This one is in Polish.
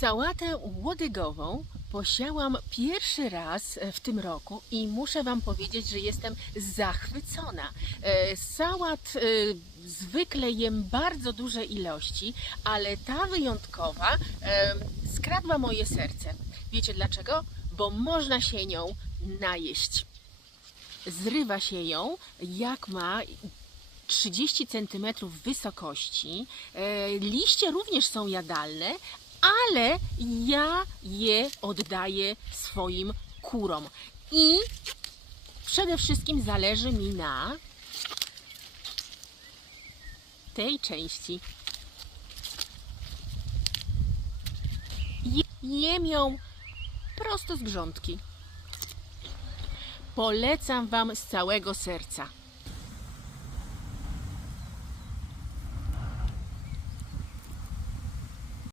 Sałatę łodygową posiałam pierwszy raz e, w tym roku i muszę Wam powiedzieć, że jestem zachwycona. E, Sałat e, zwykle jem bardzo duże ilości, ale ta wyjątkowa skradła moje serce. Wiecie dlaczego? Bo można się nią najeść. Zrywa się ją, jak ma 30 cm wysokości. Liście również są jadalne, ale ja je oddaję swoim kurom. I przede wszystkim zależy mi na tej części. Je- Jem ją prosto z grządki. Polecam Wam z całego serca.